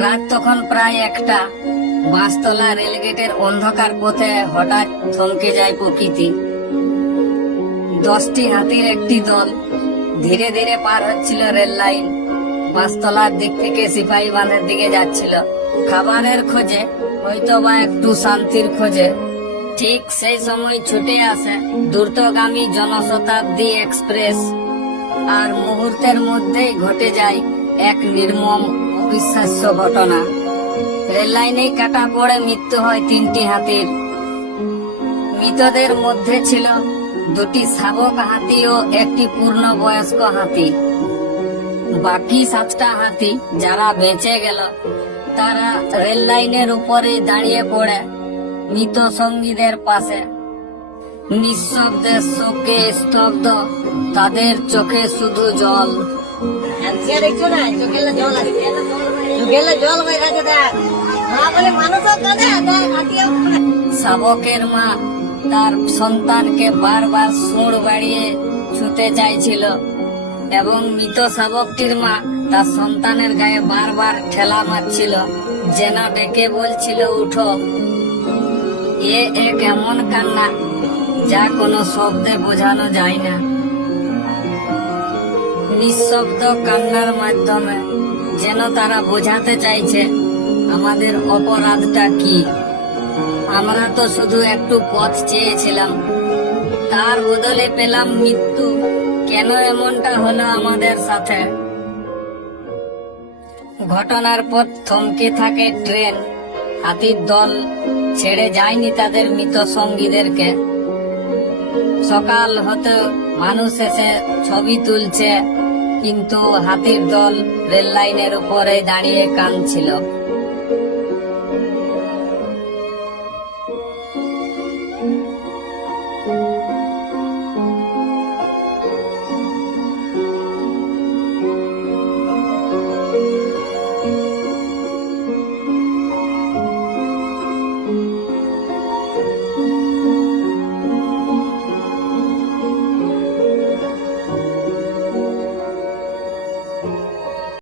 রাত তখন প্রায় একটা। বাঁশতলা রেলগেটের অন্ধকার পথে হঠাৎ থমকে যায় প্রকৃতি। দশটি হাতির একটি দল ধীরে ধীরে পার হচ্ছিল রেল লাইন। পাঁচতলার দিক থেকে সিপাহী বাঁধের দিকে যাচ্ছিল। খাবারের খোঁজে হয়তো বা একটু শান্তির খোঁজে। ঠিক সেই সময় ছুটে আসে দ্রুতগামী জনশতাব্দী এক্সপ্রেস। আর মুহূর্তের মধ্যেই ঘটে যায় এক নির্মম অবিশ্বাস্য ঘটনা। রেল লাইনেই কাটা পড়ে মৃত্যু হয় তিনটি হাতির। মৃতদের মধ্যে ছিল দুটি শাবক হাতি ও একটি পূর্ণ বয়স্ক হাতি। বাকি সাতটা হাতি যারা বেঁচে গেল, তারা রেল লাইনের উপরে দাঁড়িয়ে পড়ে মৃত সঙ্গীদের পাশে। নিঃশব্দে শোকে স্তব্ধ। তাদের চোখে শুধু জল। দেখছ না আসছে। হয়ে গেছে দেখ। শাবকের মা তার সন্তানকে বারবার সুর বাড়িয়ে ছুতে চাইছিল এবং মৃত শাবকটির মা তার সন্তানের গায়ে বারবার ঠেলা মারছিল। যেন ডেকে বলছিল উঠো। এ এক এমন কান্না? যা কোনো শব্দে বোঝানো যায় না। নিঃশব্দ কান্নার মাধ্যমে যেন তারা বোঝাতে চাইছে, আমাদের অপরাধটা কি? আমরা তো শুধু একটু পথ চেয়েছিলাম। তার বদলে পেলাম মৃত্যু। কেন এমনটা হলো আমাদের সাথে? ঘটনার পর থমকে থাকে ট্রেন। হাতির দল ছেড়ে যায়নি তাদের মৃত সঙ্গীদেরকে। সকাল হতে মানুষ এসে ছবি তুলছে কিন্তু হাতির দল রেল লাইনের উপরে দাঁড়িয়ে কাঁদছিল।